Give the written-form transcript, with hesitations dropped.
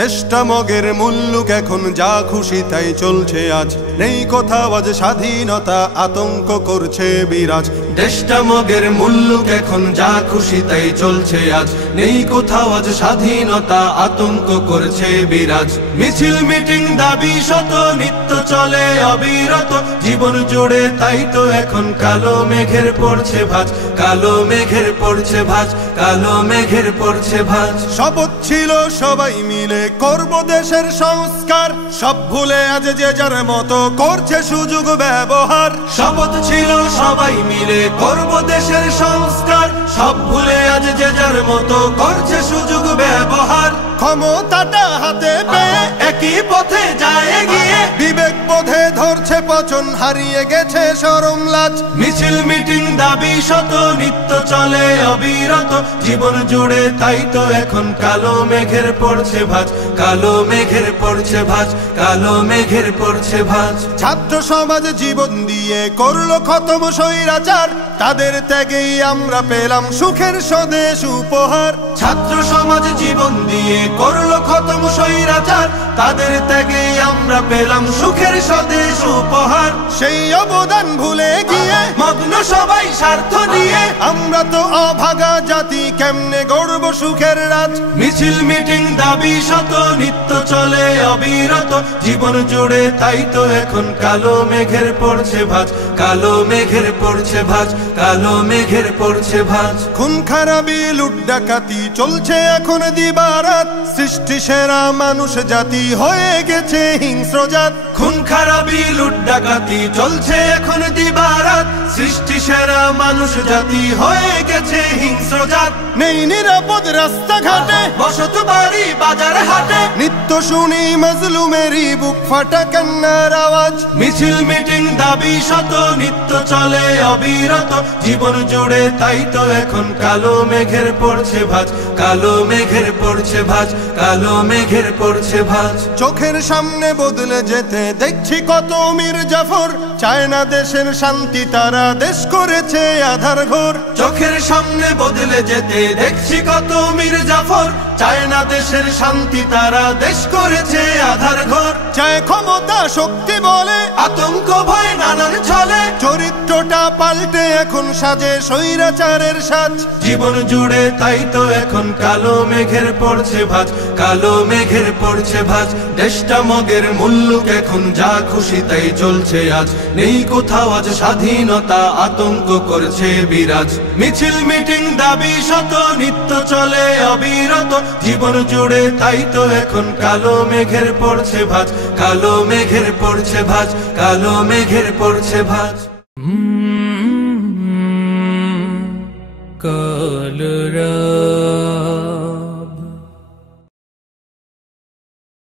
দেশটা মগের মুল্লুক এখন যা খুশি তাই চলছে আজ, নেই কোথাও আজ স্বাধীনতা, আতঙ্ক করছে বিরাজ। দেশটা মগের মুল্লুক এখন যা খুশি তাই চলছে আজ, নেই কোথাও আজ স্বাধীনতা, আতঙ্ক করছে বিরাজ। মিছিল মিটিং দাবি শত নিত্য চলে অবিরত, জীবন জুড়ে তাই তো এখন কালো মেঘের পড়ছে ভাঁজ, কালো মেঘের পড়ছে ভাঁজ, কালো মেঘের পড়ছে ভাঁজ। শপথ ছিল সবাই মিলে করব দেশের সংস্কার, সব ভুলে আজ যে যার মতো করছে সুযোগ ব্যবহার। শপথ ছিল সবাই মিলে করব দেশের সংস্কার, সব ভুলে আজ যে যার মতো করছে সুযোগ ব্যবহার। ক্ষমতাটা হাতে পেয়ে একই পথে যায় এগিয়ে, বিবেক বোধে ধরছে পচন, হারিয়ে গেছে শরম লাজ। মিছিল মিটিং দাবি শত নিত্য চলে অবিরত, জীবন জুড়ে তাই তো এখন কালো মেঘের পড়ছে ভাঁজ, কালো মেঘের পড়ছে ভাঁজ, কালো মেঘের পড়ছে ভাঁজ। ছাত্র সমাজ জীবন দিয়ে করলো খতম স্বৈরাচার, তাদের ত্যাগেই আমরা পেলাম সুখের স্বদেশ উপহার। ছাত্র সমাজ জীবন দিয়ে করলো খতম স্বৈরাচার, তাদের ত্যাগেই আমরা পেলাম সুখের স্বদেশ উপহার। সেই অবদান ভুলে গিয়ে মগ্ন সবাই স্বার্থ নিয়ে, আমরা তো অভাগা জাতি, কেমনে গড়ব সুখের রাজ। মিছিল মিটিং দাবি শত নিত্য চলে অবিরত, জীবন জুড়ে তাই তো এখন কালো মেঘের পড়ছে ভাঁজ, কালো মেঘের পড়ছে ভাঁজ, কালো মেঘের পড়ছে ভাঁজ। খুন খারাপি লুট ডাকাতি চলছে এখন দিবারাত, সৃষ্টি সেরা মানুষ জাতি হয়ে গেছে হিংস্র জাত। খুন খারাপি লুট ডাকাতি চলছে এখন দিবারাত, সৃষ্টি সেরা মানুষ জাতি হয়ে গেছে হিংস্র জাত। নেই নিরাপদ রাস্তাঘাটে, বসত বাড়ি বাজার হাটে, নিত্য শুনি মাজলুমেরই বুক ফাটা কান্নার আওয়াজ। মিছিল মিটিং দাবি শত নিত্য চলে অবিরত, জীবন জুড়ে তাই তো এখন কালো মেঘের পড়ছে ভাঁজ, কালো মেঘের পড়ছে ভাঁজ, কালো মেঘের পড়ছে ভাঁজ। চোখের সামনে বদলে যেতে দেখছি কত মীর জাফর, চায় না দেশের শান্তি, তারা দেশ করেছে আধার ঘর। চোখের সামনে বদলে যেতে দেখছি কত মীর জাফর, চায় না দেশের শান্তি, তারা দেশ করেছে আধার ঘর। চায় ক্ষমতা শক্তি বলে আতঙ্ক ভয় নানান ছলে, চরিত্রটা পাল্টে এখন সাজে স্বৈরাচারের সাজ। জীবন জুড়ে তাই তো এখন কালো মেঘের পড়ছে ভাঁজ, কালো মেঘের পড়ছে ভাঁজ। দেশটা মগের মুল্লুক এখন যা খুশি তাই চলছে আজ, নেই কোথাও আজ স্বাধীনতা, আতঙ্ক করছে বিরাজ। মিছিল মিটিং দাবি শত নিত্য চলে অবিরত, জীবন জুড়ে তাই তো এখন কালো মেঘের পড়ছে ভাঁজ, কালো মেঘের পড়ছে ভাঁজ, কালো মেঘের পড়ছে ভাঁজ। কালো